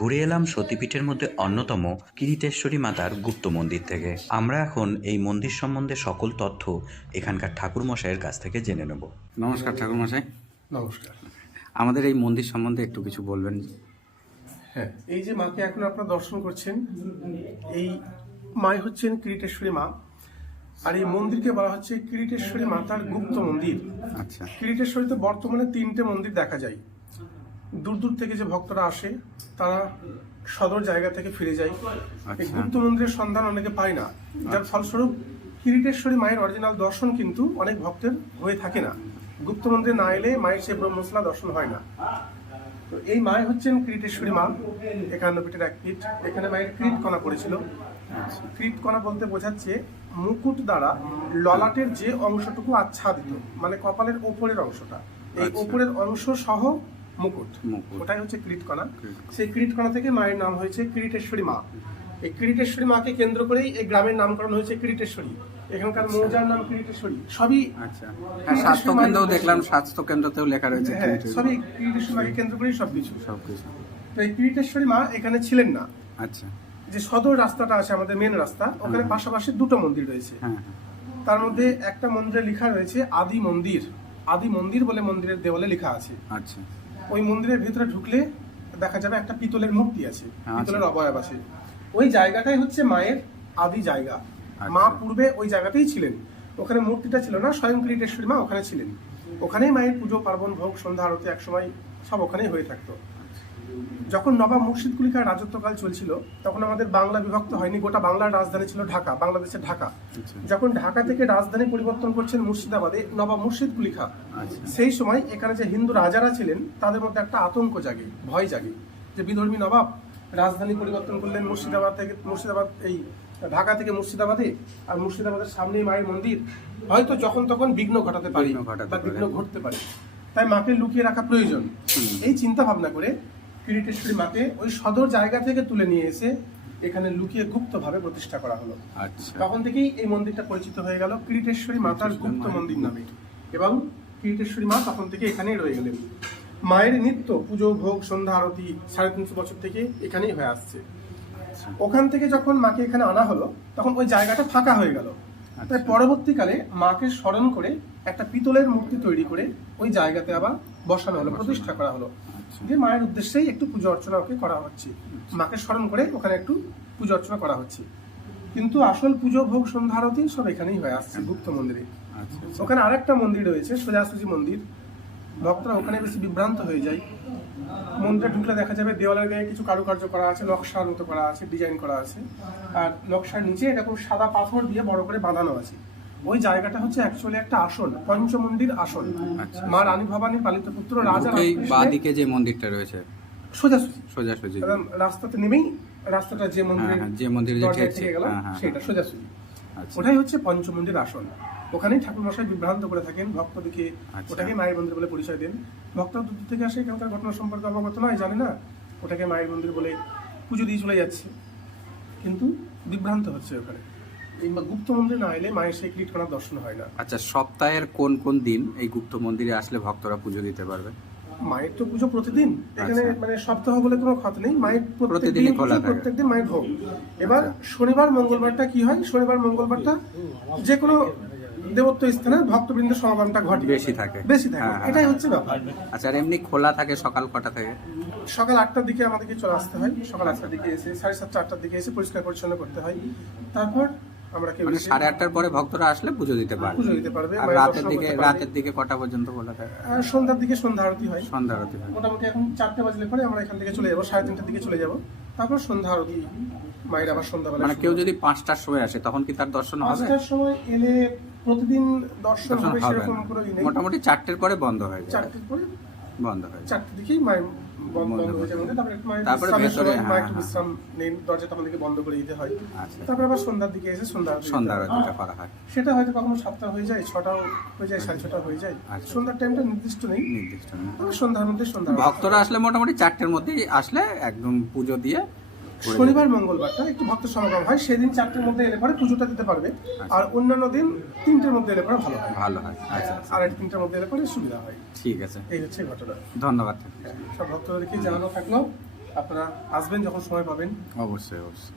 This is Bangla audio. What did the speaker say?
ঘুরে এলাম সতীপীঠের মধ্যে অন্যতম কিরিতেশ্বরী মাতার গুপ্ত মন্দির থেকে। আমরা এখন এই মন্দির সম্বন্ধে সকল তথ্য এখানকার ঠাকুর মশাইয়ের কাছ থেকে জেনে নেব। নমস্কার ঠাকুর মশাই নমস্কার। আমাদের এই মন্দির সম্বন্ধে একটু কিছু বলবেন। হ্যাঁ এই যে মাকে এখন আপনারা দর্শন করছেন এই মাই হচ্ছেন কিরিটেশ্বরী মা। আর এই মন্দিরকে বলা হচ্ছে কিরিটেশ্বরী মাতার গুপ্ত মন্দির। আচ্ছা। কিরিটেশ্বরীতে বর্তমানে তিনটে মন্দির দেখা যায়। দূর দূর থেকে যে ভক্তরা আসে তারা সদর জায়গা থেকে ফিরে যায়। এই আচ্ছা। গুপ্ত মন্দিরের সন্ধান অনেকে পায় না। যার ফলস্বরূপ কিরিটেশ্বরী মায়ের অরিজিনাল দর্শন কিন্তু অনেক ভক্তের হয়ে থাকে না। গুপ্ত মন্দিরে না এলে মায়ের সে ব্রহ্মশলা দর্শন হয় না। তো এই মায় হচ্ছেন কিরিটেশ্বরী মা একান্ন পিঠের এক পিঠ। এখানে মায়ের ক্রিট কণা পড়েছিল। ক্রিট কণা বলতে বোঝাচ্ছে মুকুট দ্বারা ললাটের যে অংশটুকু আচ্ছাদিত মানে কপালের ওপরের অংশটা। এই আচ্ছা। ওপরের অংশ সহ মুকুট। ওটাই হচ্ছে ক্রিট কণা ক্রীট। সেই ক্রিট কণা থেকে মায়ের নাম হয়েছে কিরিটেশ্বরী মা। এই কিরিটেশ্বরী মাকে কেন্দ্র করেই এই গ্রামের নামকরণ হয়েছে কিরিটেশ্বরী এখানকার মৌজার নাম কিরিটেশ্বরী সবই আচ্ছা। হ্যাঁ স্বাস্থ্য কেন্দ্রও দেখলাম স্বাস্থ্য কেন্দ্রতেও লেখা রয়েছে হ্যাঁ সবই কিরিটেশ্বরী মাকে কেন্দ্র করেই সবকিছু সব কিছু। তো এই কিরিটেশ্বরী মা এখানে ছিলেন না। আচ্ছা। যে সদর রাস্তাটা আছে আমাদের মেন রাস্তা ওখানে পাশাপাশি দুটো মন্দির রয়েছে। হ্যাঁ হ্যাঁ। তার মধ্যে একটা মন্দিরে লেখা রয়েছে আদি মন্দির। আদি মন্দির বলে মন্দিরের দেওয়ালে লেখা আছে। আচ্ছা। ওই মন্দিরের ভিতরে ঢুকলে দেখা যাবে একটা পিতলের মূর্তি আছে আচ্ছা। পিতলের অবয়ব আছে। ওই জায়গাটাই হচ্ছে মায়ের আদি জায়গা। আচ্ছা। মা পূর্বে ওই জায়গাতেই ছিলেন। ওখানে মূর্তিটা ছিল না স্বয়ং ক্রিটেশ্বরী মা ওখানে ছিলেন। ওখানেই মায়ের পুজো পার্বণ ভোগ সন্ধ্যা আরতি একসময় সব ওখানেই হয়ে থাকতো। যখন নবাব মুর্শিদ কুলিকার রাজত্বকাল চলছিল তখন আমাদের বাংলা বিভক্ত হয়নি গোটা বাংলার রাজধানী ছিল ঢাকা বাংলাদেশের ঢাকা। আচ্ছা। যখন ঢাকা থেকে রাজধানী পরিবর্তন করছেন মুর্শিদাবাদে নবাব মুর্শিদ কুলিখা আচ্ছা। সেই সময় এখানে যে হিন্দু রাজারা ছিলেন তাদের মধ্যে একটা আতঙ্ক জাগে ভয় জাগে যে বিধর্মী নবাব রাজধানী পরিবর্তন করলেন মুর্শিদাবাদ থেকে মুর্শিদাবাদ এই ঢাকা থেকে মুর্শিদাবাদে আর মুর্শিদাবাদের সামনেই মায়ের মন্দির। হয়তো যখন তখন বিঘ্ন ঘটাতে পারি বিঘ্ন ঘটাতে বা বিঘ্ন ঘটতে পারে। তাই মাকে লুকিয়ে রাখা প্রয়োজন। এই চিন্তা ভাবনা করে কিরিটেশ্বরী মাকে ওই সদর জায়গা থেকে তুলে নিয়ে এসে এখানে লুকিয়ে গুপ্তভাবে প্রতিষ্ঠা করা হলো। আচ্ছা। তখন থেকেই এই মন্দিরটা পরিচিত হয়ে গেল কিরিটেশ্বরী মাতার গুপ্ত মন্দির নামে। এবং কিরিটেশ্বরী মা তখন থেকে এখানেই রয়ে গেলেন। মায়ের নিত্য পুজো ভোগ সন্ধ্যা আরতি সাড়ে তিনশো বছর থেকে এখানেই হয়ে আসছে। আচ্ছা। ওখান থেকে যখন মাকে এখানে আনা হলো তখন ওই জায়গাটা ফাঁকা হয়ে গেল। তাই আচ্ছা। পরবর্তীকালে মাকে স্মরণ করে একটা পিতলের মূর্তি তৈরি করে ওই জায়গাতে আবার বসানো হলো প্রতিষ্ঠা করা হলো। যে মায়ের উদ্দেশ্যেই একটু পুজো অর্চনা ওকে করা হচ্ছে। মাকে স্মরণ করে ওখানে একটু পুজো অর্চনা করা হচ্ছে। কিন্তু আসল পুজো ভোগ সন্ধ্যা আরতি সব এখানেই হয়ে আসছে গুপ্ত মন্দিরে। আচ্ছা আচ্ছা। ওখানে আরেকটা মন্দির রয়েছে সোজাসুজি মন্দির। ভক্তরা ওখানে বেশি বিভ্রান্ত হয়ে যায়। মন্দিরে ঢুকলে দেখা যাবে দেওয়ালের গায়ে কিছু কারুকার্য করা আছে নকশার মতো করা আছে ডিজাইন করা আছে। আর নকশার নিচে এরকম সাদা পাথর দিয়ে বড় করে বাঁধানো আছে। ওই জায়গাটা হচ্ছে অ্যাকচুয়ালি একটা আসন পঞ্চমন্দির আসন আচ্ছা। মা রানী ভবানীর পালিত পুত্র রাজা রামকৃষ্ণের দিকে যে মন্দিরটা রয়েছে। সোজাসুজি। সোজাসুজি রাস্তাতে নেমেই রাস্তাটা যে মন্দিরে হ্যাঁ, যে মন্দিরে যে থেকে গেল হ্যাঁ, হ্যাঁ, সেটা সোজাসুজি। আচ্ছা। ওটাই হচ্ছে পঞ্চমন্দির আসন ওখানেই ঠাকুর মশাই বিভ্রান্ত করে থাকেন ভক্তদিকে আচ্ছা। ওটাকে মায়ের মন্দির বলে পরিচয় দেন। ভক্তরা দূর দূর থেকে আসে এখানকার ঘটনা সম্পর্কে অবগত নয় জানে না ওটাকে মায়ের মন্দির বলে পুজো দিয়ে চলে যাচ্ছে। কিন্তু বিভ্রান্ত হচ্ছে ওখানে। এই গুপ্ত মন্দির না এলে মায়ের সেই কীটখানার দর্শন হয় না। আচ্ছা সপ্তাহের কোন কোন দিন এই গুপ্ত মন্দিরে আসলে ভক্তরা পুজো দিতে পারবে? মায়ের তো পুজো প্রতিদিন। এখানে আচ্ছা। মানে সপ্তাহ বলে কোনো কথা নেই। মায়ের প্রত্যেক প্রতিদিনই খোলা পুজো, থাকে। প্রত্যেক দিন মায়ের ভোগ। এবার আচ্ছা। শনিবার মঙ্গলবারটা কি হয়? শনিবার মঙ্গলবারটা যে কোনো দেবত্ব স্থানে ভক্তবৃন্দের সমাগমটা ঘটে। বেশি থাকে। বেশি থাকে। হ্যাঁ, হ্যাঁ। এটাই হচ্ছে ব্যাপার। আচ্ছা আর এমনি খোলা থাকে সকাল কটা থেকে? সকাল আটটার দিকে আমাদেরকে চলে আসতে হয়। সকাল আটটার দিকে এসে সাড়ে সাতটা আটটার দিকে এসে পরিষ্কার পরিচ্ছন্ন করতে হয়। তারপর আমরা কেউ মানে সাড়ে আটটার পরে ভক্তরা আসলে পুজো দিতে পারবে। পুজো দিতে পারবে আর রাতের দিকে রাতের দিকে কটা পর্যন্ত খোলা থাকে সন্ধ্যার দিকে সন্ধ্যা আরতি হয়। সন্ধ্যা আরতি হয়। মোটামুটি এখন চারটে বাজলে পরে আমরা এখান থেকে চলে যাব সাড়ে তিনটার দিকে চলে যাব। তারপর সন্ধ্যা আরতি। মায়ের আবার সন্ধ্যাবেলা মানে কেউ যদি পাঁচটার সময় আসে তখন কি তার দর্শন হবে? পাঁচটার সময় এলে প্রতিদিন দর্শন হবে হবে সেরকম কোনো মোটামুটি চারটের পরে বন্ধ হয়ে যায় চারটের পরে বন্ধ হয়ে চারটে দিকেই মায়ের বন্ধ হয়ে যায়। তারপরে তারপরে ভেতরে, মা হ্যাঁ, একটু হ্যাঁ। বিশ্রাম নেন দরজাটা আমাদেরকে বন্ধ করে দিতে হয়। আচ্ছা। তারপরে আবার সন্ধ্যার দিকে এসে সন্ধ্যা সন্ধ্যা। আরতিটা করা হয়। সেটা হয়তো কখনো সাতটা হয়ে যায় ছটাও হয়ে যায় সাড়ে ছটা হয়ে যায়। আচ্ছা। সন্ধ্যার টাইমটা নির্দিষ্ট নেই। নির্দিষ্ট নেই। সন্ধ্যার মধ্যে সন্ধ্যা ভক্তরা আসলে মোটামুটি চারটের মধ্যেই আসলে একদম পুজো দিয়ে শনিবার মঙ্গলবারটা একটু ভক্ত সমাগম হয়। সেদিন চারটের মধ্যে এলে পরে পুজোটা দিতে পারবে। আর অন্যান্য দিন তিনটের মধ্যে এলে পরে ভালো হয়। ভালো হয়। আচ্ছা আচ্ছা। আর তিনটের মধ্যে এলে পরে সুবিধা হয়। ঠিক আছে। এই হচ্ছে ঘটনা। ধন্যবাদ। হ্যাঁ, সব ভক্তদেরকে জানানো থাকল। আপনারা আসবেন যখন সময় পাবেন। অবশ্যই অবশ্যই।